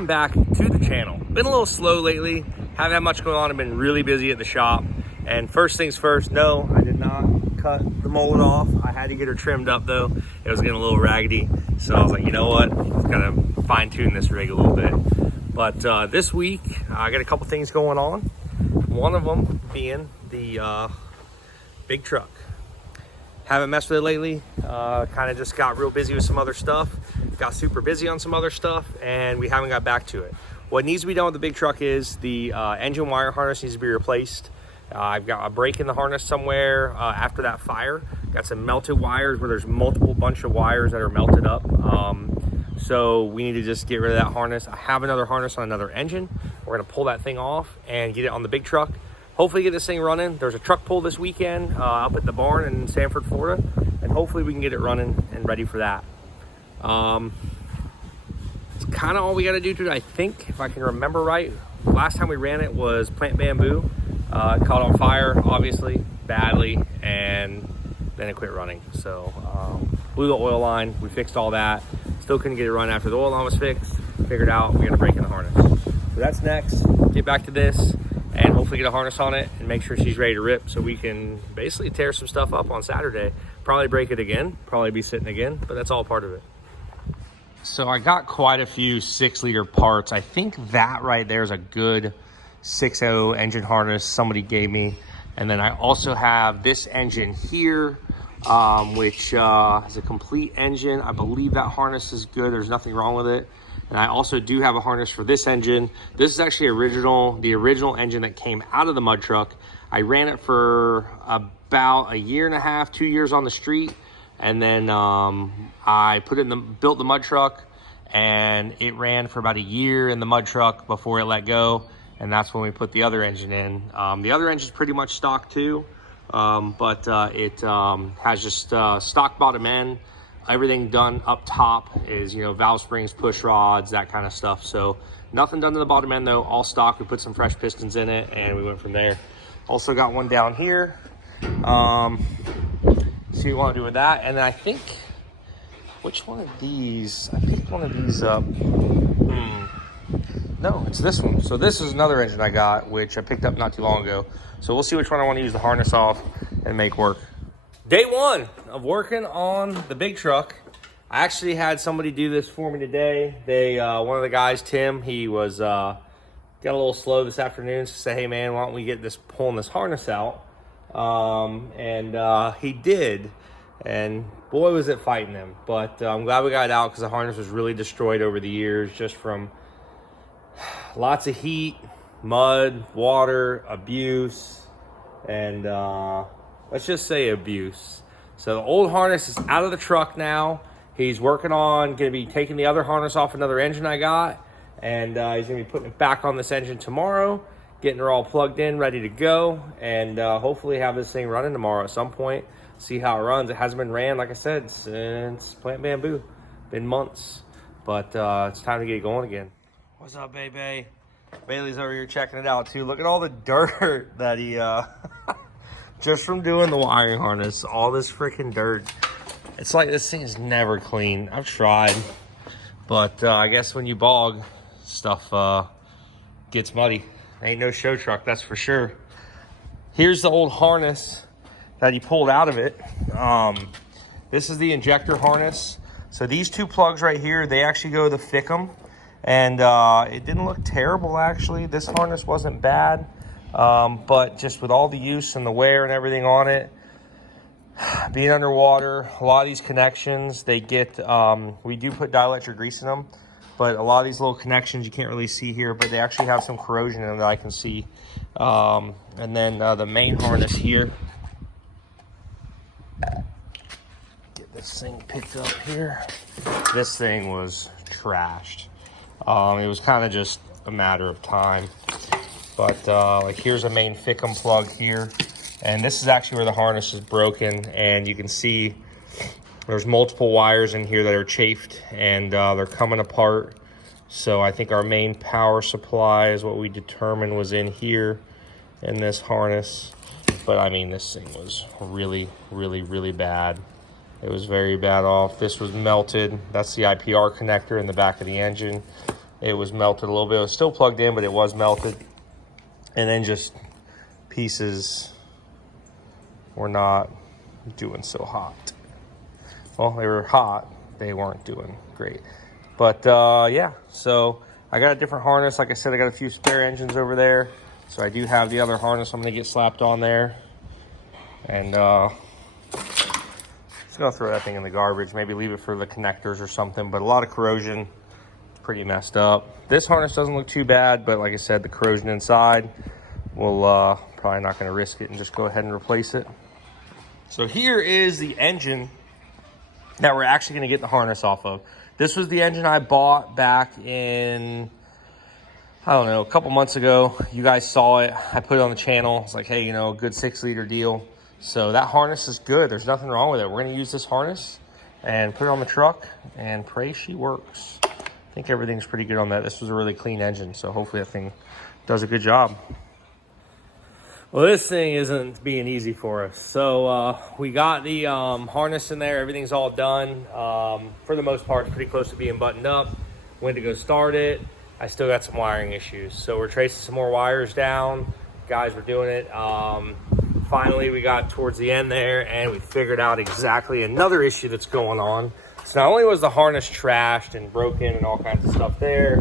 welcome back to the channel. Been a little slow lately, haven't had much going on. I've been really busy at the shop. And first things first, no, I did not cut the mullet off. I had to get her trimmed up though. It was getting a little raggedy. So I was like, you know what, I've got to fine tune this rig a little bit. But this week, I got a couple things going on. One of them being the big truck. Haven't messed with it lately. Kind of just got real busy with some other stuff. Got super busy on some other stuff, and we haven't got back to it. What needs to be done with the big truck is the engine wire harness needs to be replaced. I've got a break in the harness somewhere after that fire. Got some melted wires where there's multiple bunch of wires that are melted up. So we need to just get rid of that harness. I have another harness on another engine. We're gonna pull that thing off and get it on the big truck. Hopefully get this thing running. There's a truck pull this weekend up at the barn in Sanford, Florida, and hopefully we can get it running and ready for that. It's kind of all we got to do today, I think, if I can remember right. Last time we ran it was plant bamboo. It caught on fire, obviously, badly, and then it quit running. So blew the oil line. We fixed all that. Still couldn't get it running after the oil line was fixed. Figured out we got a break in the harness. So that's next. Get back to this and hopefully get a harness on it and make sure she's ready to rip so we can basically tear some stuff up on Saturday. Probably break it again, probably be sitting again, but that's all part of it. So I got quite a few 6-liter parts. I think that right there is a good 6.0 engine harness somebody gave me. And then I also have this engine here, which is a complete engine. I believe that harness is good. There's nothing wrong with it. And I also do have a harness for this engine. This is actually the original engine that came out of the mud truck. I ran it for about 1.5 years, 2 years on the street. And then I built the mud truck, and it ran for about 1 year in the mud truck before it let go. And that's when we put the other engine in. The other engine's pretty much stock too, but it has just stock bottom end. Everything done up top is, valve springs, push rods, that kind of stuff. So nothing done to the bottom end though, all stock. We put some fresh pistons in it and we went from there. Also got one down here. See what you want to do with that. And then I think, which one of these? I picked one of these up. No, it's this one. So this is another engine I got, which I picked up not too long ago. So we'll see which one I want to use the harness off and make work. Day one of working on the big truck. I actually had somebody do this for me today. One of the guys, Tim, he was got a little slow this afternoon. So say, hey man, why don't we get pulling this harness out? He did, and boy was it fighting him. But I'm glad we got it out because the harness was really destroyed over the years, just from lots of heat, mud, water, abuse, and let's just say abuse. So the old harness is out of the truck now. He's working on going to be taking the other harness off another engine I got, and he's going to be putting it back on this engine tomorrow, getting her all plugged in, ready to go, and hopefully have this thing running tomorrow at some point. See how it runs. It hasn't been ran, like I said, since plant bamboo. Been months, but it's time to get it going again. What's up, baby? Bailey's over here checking it out too. Look at all the dirt that he just from doing the wiring harness, all this freaking dirt. It's like this thing is never clean. I've tried, but I guess when you bog, stuff gets muddy. Ain't no show truck, that's for sure. Here's the old harness that he pulled out of it. This is the injector harness. So these two plugs right here, they actually go to the Fickum. And it didn't look terrible, actually. This harness wasn't bad. But just with all the use and the wear and everything on it, being underwater, a lot of these connections, they get, we do put dielectric grease in them. But a lot of these little connections you can't really see here, but they actually have some corrosion in them that I can see. And then the main harness here. Get this thing picked up here. This thing was trashed. It was kind of just a matter of time. But like here's a main Fickum plug here. And this is actually where the harness is broken. And you can see there's multiple wires in here that are chafed and they're coming apart. So I think our main power supply is what we determined was in here in this harness. But I mean, this thing was really, really, really bad. It was very bad off. This was melted. That's the IPR connector in the back of the engine. it was melted a little bit. It was still plugged in, but it was melted. And then just pieces were not doing so hot. Well, they were hot. They weren't doing great. But yeah, so I got a different harness. Like I said, I got a few spare engines over there. So I do have the other harness I'm gonna get slapped on there. And just gonna throw that thing in the garbage. Maybe leave it for the connectors or something, but a lot of corrosion. It's pretty messed up. This harness doesn't look too bad, but like I said, the corrosion inside, we'll probably not gonna risk it and just go ahead and replace it. So here is the engine that we're actually gonna get the harness off of. This was the engine I bought back in, I don't know, a couple months ago. You guys saw it. I put it on the channel. It's like, hey, you know, a good 6-liter deal. So that harness is good. There's nothing wrong with it. We're gonna use this harness and put it on the truck and pray she works. I think everything's pretty good on that. This was a really clean engine, so hopefully that thing does a good job. Well, this thing isn't being easy for us. So we got the harness in there. Everything's all done. For the most part, it's pretty close to being buttoned up. Went to go start it. I still got some wiring issues. So we're tracing some more wires down. Guys were doing it. Finally, we got towards the end there and we figured out exactly another issue that's going on. So not only was the harness trashed and broken and all kinds of stuff there,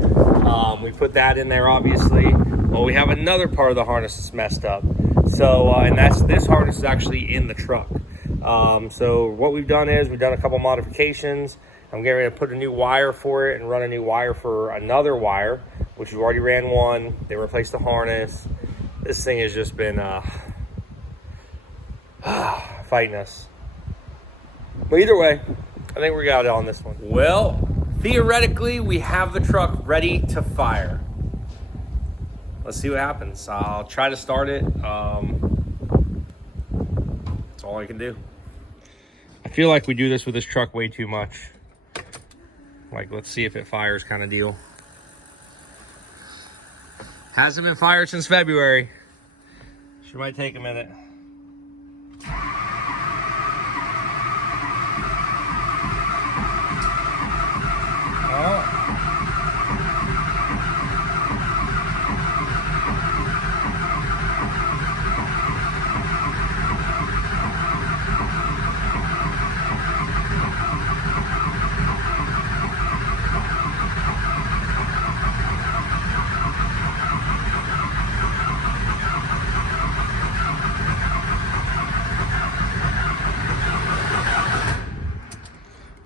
we put that in there obviously. Well, we have another part of the harness that's messed up. So, and this harness is actually in the truck. So what we've done is we've done a couple modifications. I'm getting ready to put a new wire for it and run a new wire for another wire, which we've already ran one. They replaced the harness. This thing has just been fighting us. But either way, I think we got it on this one. Well, theoretically, we have the truck ready to fire. Let's see what happens. I'll try to start it. That's all I can do. I feel like we do this with this truck way too much. Like, let's see if it fires kind of deal. Hasn't been fired since February. She might take a minute. Oh.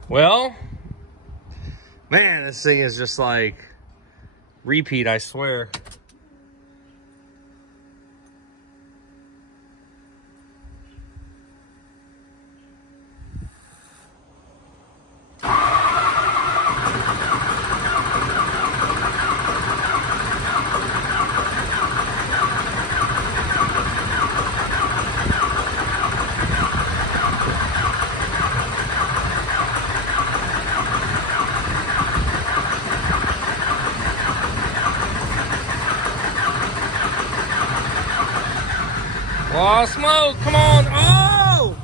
Well, man, this thing is just like repeat, I swear. Oh, smoke, come on. Oh!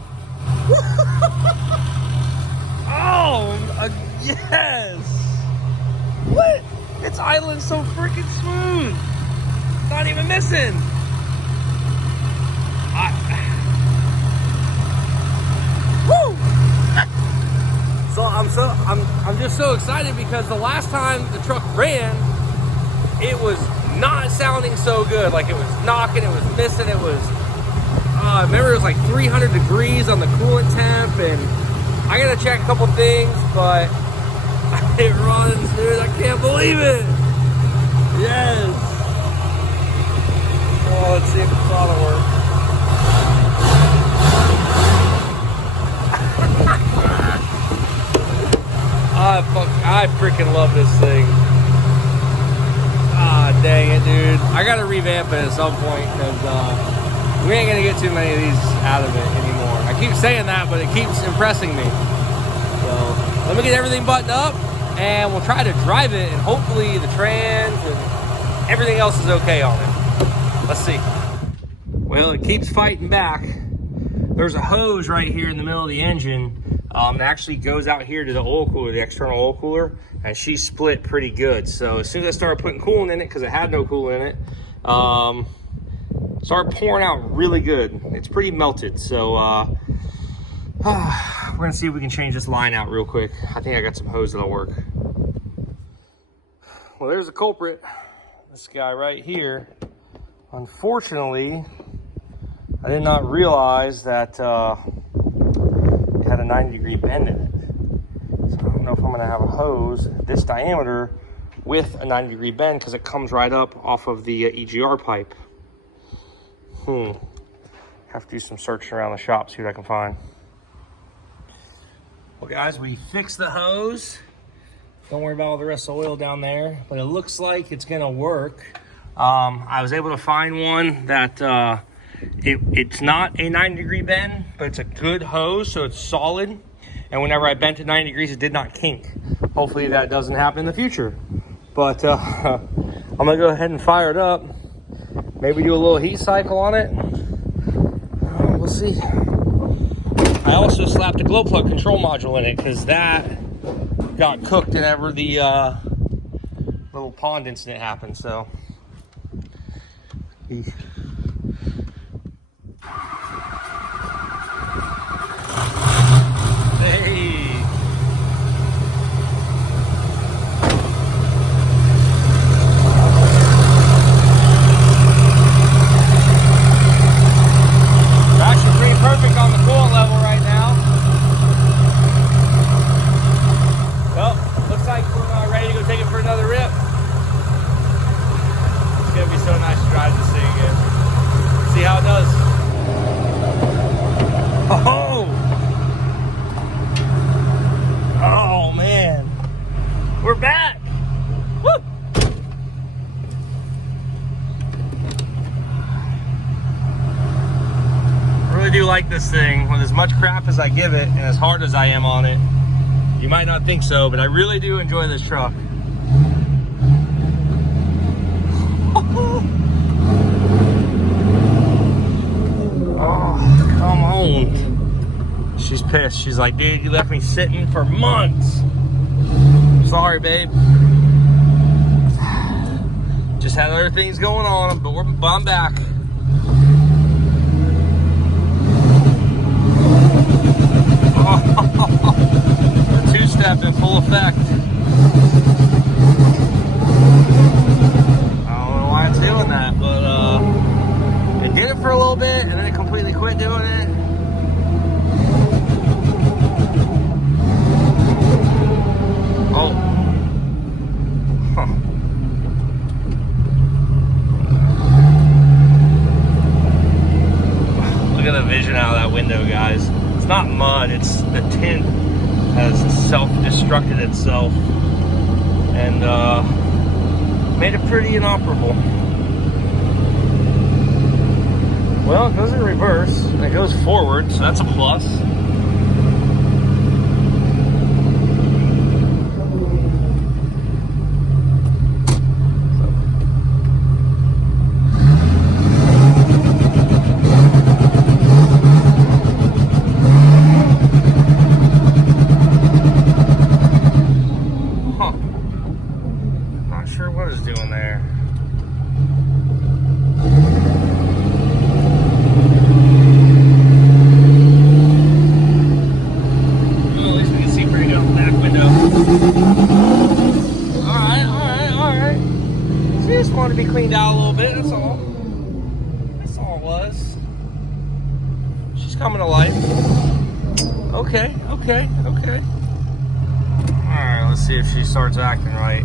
Oh, yes. What? It's idling so freaking smooth. Not even missing. Woo! So I'm just so excited because the last time the truck ran, it was not sounding so good. Like it was knocking, it was missing, it was I remember it was like 300 degrees on the coolant temp, and I gotta check a couple things, but it runs, dude. I can't believe it. Yes. Oh, let's see if the throttle works. I freaking love this thing. Ah, dang it, dude. I gotta revamp it at some point because we ain't gonna get too many of these out of it anymore. I keep saying that, but it keeps impressing me. So let me get everything buttoned up and we'll try to drive it, and hopefully the trans and everything else is okay on it. Let's see. Well, it keeps fighting back. There's a hose right here in the middle of the engine It actually goes out here to the oil cooler, the external oil cooler, and she split pretty good. So as soon as I started putting coolant in it, because it had no coolant in it, started pouring out really good. It's pretty melted. So we're gonna see if we can change this line out real quick. I think I got some hose that'll work. Well, there's the culprit. This guy right here. Unfortunately, I did not realize that it had a 90-degree bend in it. So I don't know if I'm gonna have a hose this diameter with a 90-degree bend, because it comes right up off of the EGR pipe. Have to do some searching around the shop, see what I can find. Well guys, we fixed the hose. Don't worry about all the rest of the oil down there, but it looks like it's gonna work. I was able to find one that it's not a 90-degree bend, but it's a good hose, so it's solid. And whenever I bent it 90 degrees, it did not kink. Hopefully that doesn't happen in the future. But I'm gonna go ahead and fire it up. Maybe do a little heat cycle on it. We'll see. I also slapped a glow plug control module in it, because that got cooked whenever the little pond incident happened. So perfect on the coolant level right now. Well, looks like we're ready to go take it for another rip. It's gonna be so nice to drive this thing again. See how it does. Oh man, we're back. Woo! I do like this thing with as much crap as I give it and as hard as I am on it. You might not think so, but I really do enjoy this truck. Oh, come on. She's pissed. She's like, dude, you left me sitting for months. Sorry, babe. Just had other things going on, but I'm back. The two-step in full effect. I don't know why it's doing that, but it did it for a little bit and then it completely quit doing it. Oh. Huh. Look at the vision out of that window, guys. It's not mud, it's the tint has self-destructed itself and made it pretty inoperable. Well, it goes in reverse and it goes forward, so that's a plus. To be cleaned out a little bit, that's all. That's all it was. She's coming to life. Okay. Alright, let's see if she starts acting right.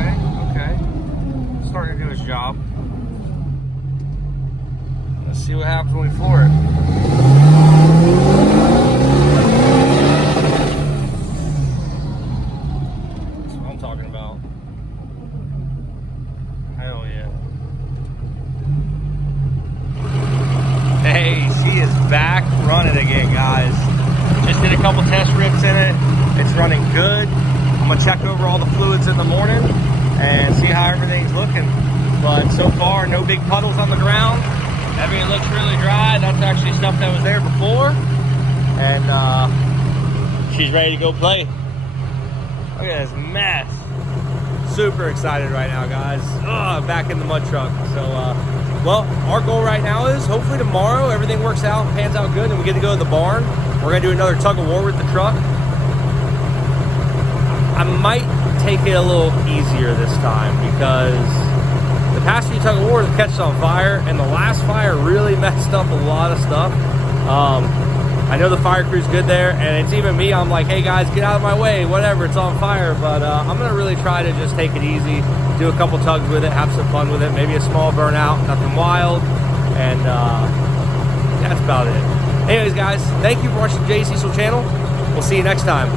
Okay. Starting to do his job. Let's see what happens when we floor it. Running again, guys. Just did a couple test rips in it. It's running good. I'm gonna check over all the fluids in the morning and see how everything's looking. But so far, no big puddles on the ground, Everything looks really dry. That's actually stuff that was there before. And she's ready to go play. Look at this mess. Super excited right now, guys. Back in the mud truck. So, well, our goal right now is hopefully tomorrow everything works out, pans out good, and we get to go to the barn. We're gonna do another tug of war with the truck. I might take it a little easier this time because the past few tug of wars have catched on fire, and the last fire really messed up a lot of stuff. I know the fire crew's good there, and it's even me. I'm like, hey guys, get out of my way, whatever, it's on fire. But I'm gonna really try to just take it easy, do a couple tugs with it, have some fun with it, maybe a small burnout, nothing wild, and that's about it. Anyways, guys, thank you for watching the Jay Cecil channel. We'll see you next time.